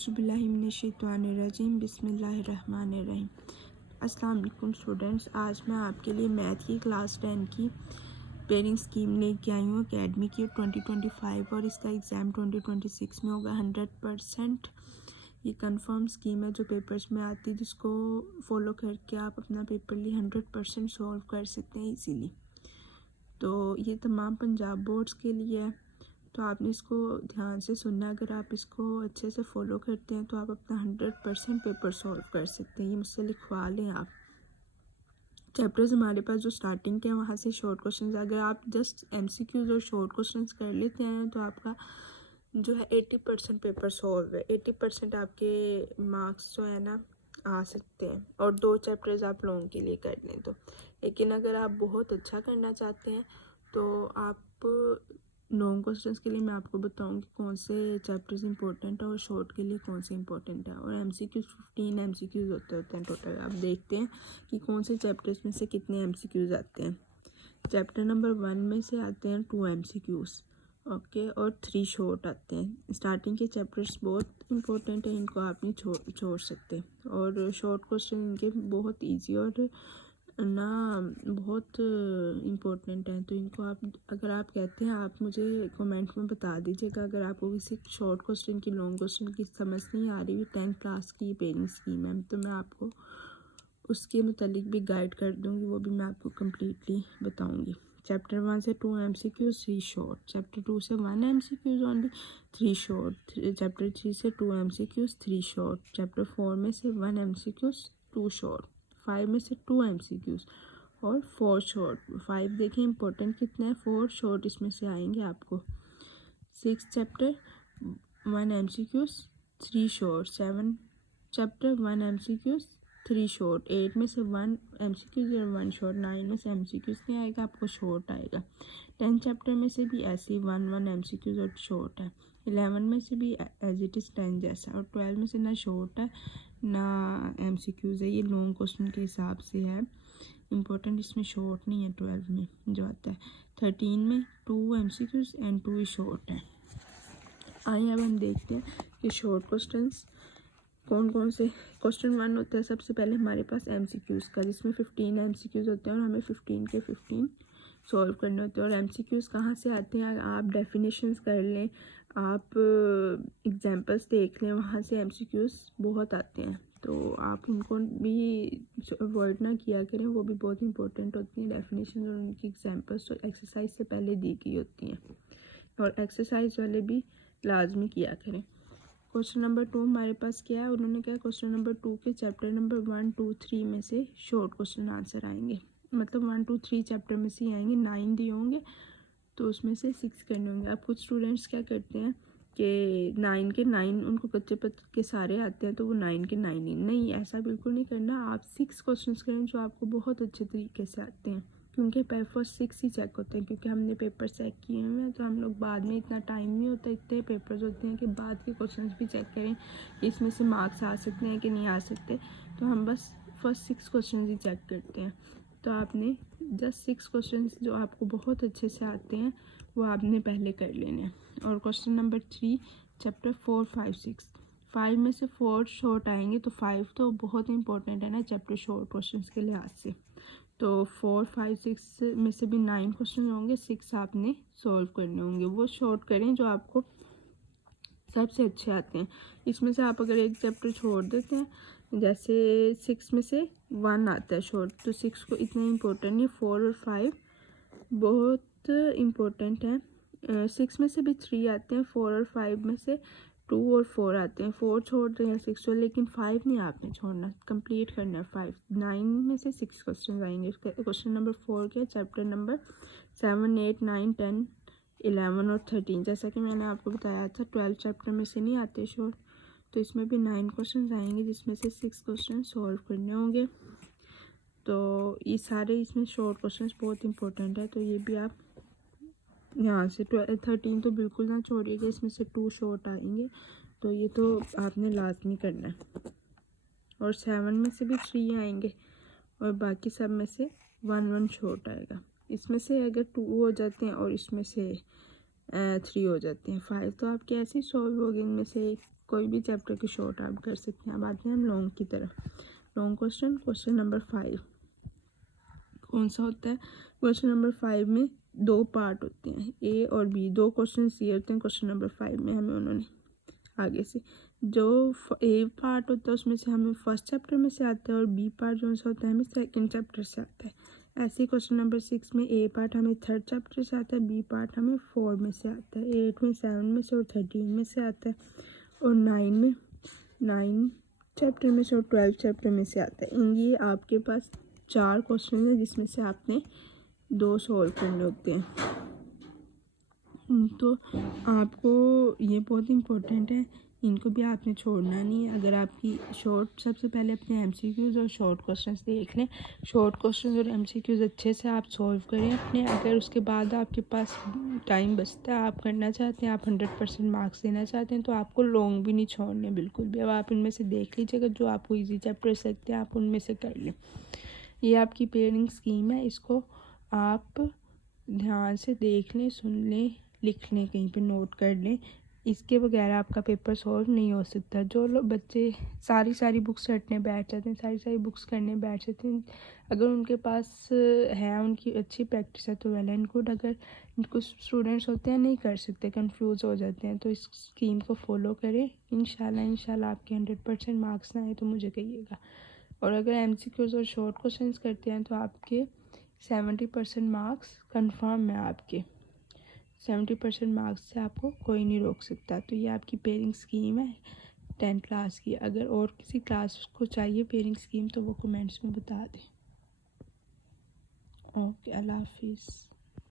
औज़ुबिल्लाहि मिनश्शैतानिर्रजीम बिस्मिल्लाहिर्रहमानिर्रहीम। अस्सलाम वालेकुम स्टूडेंट्स, आज मैं आपके लिए मैथ की क्लास 10 की पेयरिंग स्कीम लेके आई हूँ अकेडमी की 2025 और इसका एग्ज़ाम 2026 में होगा 100%। ये कंफर्म स्कीम है जो पेपर्स में आती है, जिसको फॉलो करके आप अपना पेपर 100% सॉल्व कर सकते हैं इजीली। तो ये तमाम पंजाब बोर्ड्स के लिए है, तो आपने इसको ध्यान से सुनना। अगर आप इसको अच्छे से फॉलो करते हैं तो आप अपना 100% पेपर सॉल्व कर सकते हैं। ये मुझसे लिखवा लें आप। चैप्टर्स हमारे पास जो स्टार्टिंग के हैं वहाँ से शॉर्ट क्वेश्चंस, अगर आप जस्ट एमसीक्यूज और शॉर्ट क्वेश्चंस कर लेते हैं तो आपका जो है 80% पेपर सॉल्व है। 80% आपके मार्क्स जो है ना आ सकते हैं, और 2 चैप्टर्स आप लोगों के लिए कर लें तो। लेकिन अगर आप बहुत अच्छा करना चाहते हैं तो आप लॉन्ग क्वेश्चंस के लिए मैं आपको बताऊंगी कौन से चैप्टर्स इंपॉर्टेंट है और शॉर्ट के लिए कौन से इंपॉर्टेंट है। और एमसीक्यूज 15 एमसीक्यूज होते हैं टोटल। आप देखते हैं कि कौन से चैप्टर्स में से कितने एमसीक्यूज आते हैं। चैप्टर नंबर 1 में से आते हैं 2 एमसीक्यूज, ओके, और 3 शॉर्ट आते हैं। स्टार्टिंग के चैप्टर्स बहुत इंपॉर्टेंट है, इनको आप नहीं छोड़ सकते। और शॉर्ट क्वेश्चन इनके बहुत ईजी और ना बहुत इम्पोर्टेंट हैं, तो इनको आप, अगर आप कहते हैं, आप मुझे कमेंट में बता दीजिएगा अगर आपको किसी शॉर्ट क्वेश्चन की लॉन्ग क्वेश्चन की समझ नहीं आ रही। 10th क्लास की पेयरिंग स्कीम है, तो मैं आपको उसके मुतालिक भी गाइड कर दूँगी, वो भी मैं आपको कम्प्लीटली बताऊँगी। चैप्टर 1 से 2 MCQs 3 शॉर्ट, चैप्टर 2 से 1 MCQs ओनली 3 शॉर्ट, चैप्टर 3 से 2 MCQs 3 शॉर्ट, चैप्टर 4 में से 1 MCQs 2 शॉर्ट, 5 में से 2 MCQs और 4 शॉर्ट। 5 देखें इंपॉर्टेंट कितना है, 4 शॉर्ट इसमें से आएंगे आपको। 6 chapter 1 MCQs 3 short, 7 chapter 1 MCQs 3 short, 8 में से 1 MCQs और 1 शॉर्ट, 9 में से MCQs नहीं आएगा, आपको शॉर्ट आएगा। 10 चैप्टर में से भी ऐसे ही 1 MCQs और शॉर्ट है। 11 में से भी एज इट इज़ 10 जैसा, और 12 में से ना शॉर्ट है ना MCQs है। ये लॉन्ग क्वेश्चन के हिसाब से है, इम्पोर्टेंट इसमें शॉर्ट नहीं है। 12 में जो आता है, 13 में 2 MCQs एंड 2 शॉर्ट है। आइए अब हम देखते हैं कि शॉर्ट क्वेश्चंस कौन कौन से। क्वेश्चन 1 होता है सबसे पहले हमारे पास MCQs का, जिसमें 15 MCQs होते हैं और हमें 15 के 15 सॉल्व करने होते हैं। और MCQs कहाँ से आते हैं, आप डेफिनेशंस कर लें, आप एग्जांपल्स देख लें, वहाँ से MCQs बहुत आते हैं, तो आप उनको भी अवॉइड ना किया करें, वो भी बहुत इंपॉर्टेंट होती हैं। डेफिनेशन और उनकी एग्जांपल्स तो एक्सरसाइज से पहले दी गई होती हैं, और एक्सरसाइज वाले भी लाजमी किया करें। क्वेश्चन नंबर 2 हमारे पास क्या है, उन्होंने क्या, क्वेश्चन नंबर 2 के चैप्टर नंबर 1, 2, 3 में से शॉर्ट क्वेश्चन आंसर आएंगे, मतलब 1, 2, 3 चैप्टर में से ही आएंगे। 9 दिए होंगे तो उसमें से 6 करने होंगे। अब कुछ स्टूडेंट्स क्या करते हैं कि 9 के 9 उनको कच्चे पत्ते के सारे आते हैं, तो वो 9 के 9 ही, नहीं, ऐसा बिल्कुल नहीं करना। आप 6 क्वेश्चन करें जो आपको बहुत अच्छे तरीके से आते हैं, क्योंकि फर्स्ट 6 ही चेक होते हैं, क्योंकि हमने पेपर चेक किए हुए हैं, तो हम लोग बाद में इतना टाइम नहीं होता, इतने पेपर्स होते हैं कि बाद के क्वेश्चंस भी चेक करें कि इसमें से मार्क्स आ सकते हैं कि नहीं आ सकते, तो हम बस फर्स्ट 6 क्वेश्चन ही चेक करते हैं। तो आपने जस्ट 6 क्वेश्चन जो आपको बहुत अच्छे से आते हैं वो आपने पहले कर लेने हैं। और क्वेश्चन नंबर 3 चैप्टर 4, 5, 6, 5 में से 4 शॉर्ट आएंगे, तो 5 तो बहुत इंपॉर्टेंट है ना चैप्टर शॉर्ट क्वेश्चन के लिहाज से। तो 4, 5, 6 में से भी 9 क्वेश्चन होंगे, 6 आपने सॉल्व करने होंगे। वो शॉर्ट करें जो आपको सबसे अच्छे आते हैं। इसमें से आप अगर एक चैप्टर छोड़ देते हैं, जैसे 6 में से 1 आता है शॉर्ट, तो 6 को इतना इम्पोर्टेंट नहीं, 4 और 5 बहुत इम्पोर्टेंट है। 6 में से भी 3 आते हैं, 4 और 5 में से 2 और 4 आते हैं। 4 छोड़ रहे हैं 6 को, लेकिन 5 नहीं आपने छोड़ना, कंप्लीट करना है 5। 9 में से 6 क्वेश्चन आएंगे। क्वेश्चन नंबर 4 के चैप्टर नंबर 7, 8, 9, 10, 11 और 13, जैसा कि मैंने आपको बताया था 12 चैप्टर में से नहीं आते शॉर्ट, तो इसमें भी 9 क्वेश्चन आएंगे, जिसमें से 6 क्वेश्चन सॉल्व करने होंगे। तो ये सारे इसमें शॉर्ट क्वेश्चंस बहुत इंपॉर्टेंट है, तो ये भी आप यहाँ से 13 तो बिल्कुल ना छोड़िएगा, इसमें से 2 शॉर्ट आएंगे, तो ये तो आपने लाजमी करना है। और 7 में से भी 3 आएंगे, और बाकी सब में से 1 शॉर्ट आएगा। इसमें से अगर 2 हो जाते हैं और इसमें से 3 हो जाते हैं, 5 तो आपके ऐसे ही सॉल्व हो गए। इनमें से कोई भी चैप्टर की शॉर्ट आप कर सकते हैं। अब आते हैं हम लॉन्ग की तरफ। लॉन्ग क्वेश्चन नंबर 5 कौन सा होता है? क्वेश्चन नंबर 5 में 2 पार्ट होते हैं, ए और बी। 2 क्वेश्चन ये होते हैं क्वेश्चन नंबर 5 में। हमें उन्होंने आगे से जो ए पार्ट होता है उसमें से हमें फर्स्ट चैप्टर में से आता है, और बी पार्ट जो सा होता है हमें सेकंड चैप्टर से आता है। ऐसे क्वेश्चन नंबर 6 में ए पार्ट हमें थर्ड चैप्टर से आता है, बी पार्ट हमें 4 में से आता है, 8 में 7 में से और 13 में से आता है, और 9 चैप्टर में से और 12 चैप्टर में से आता है। ये आपके पास 4 क्वेश्चन है जिसमें से आपने 2 सॉल्व करने होते हैं। तो आपको ये बहुत इम्पोर्टेंट है, इनको भी आपने छोड़ना नहीं है। अगर आपकी शॉर्ट, सबसे पहले अपने एमसीक्यूज़ और शॉर्ट क्वेश्चंस देख लें। शॉर्ट क्वेश्चंस और एमसीक्यूज़ अच्छे से आप सॉल्व करें अपने। अगर उसके बाद आपके पास टाइम बचता है, आप करना चाहते हैं, आप 100% मार्क्स देना चाहते हैं, तो आपको लॉन्ग भी नहीं छोड़ने बिल्कुल भी। अब आप इनमें से देख लीजिएगा जो आपको ईजी चैप्टर्स लगते हैं आप उनमें से कर लें। ये आपकी पेयरिंग स्कीम है, इसको आप ध्यान से देख लें, सुन लें, लिख लें, कहीं पे नोट कर लें। इसके बगैर आपका पेपर सॉल्व नहीं हो सकता। जो लोग बच्चे सारी बुक्स रटने बैठ जाते हैं, सारी बुक्स करने बैठ जाते हैं, अगर उनके पास है, उनकी अच्छी प्रैक्टिस है तो वेल एंड गुड। अगर कुछ स्टूडेंट्स होते हैं नहीं कर सकते, कंफ्यूज हो जाते हैं, तो इस स्कीम को फॉलो करें। इंशाल्लाह आपके 100% मार्क्स ना आए तो मुझे कहिएगा। और अगर एमसीक्यूज़ और शॉर्ट क्वेश्चंस करते हैं तो आपके 70% मार्क्स कंफर्म है। आपके 70% मार्क्स से आपको कोई नहीं रोक सकता। तो ये आपकी पेयरिंग स्कीम है 10th क्लास की। अगर और किसी क्लास को चाहिए पेयरिंग स्कीम तो वो कमेंट्स में बता दें। ओके, अल्लाह हाफिज़।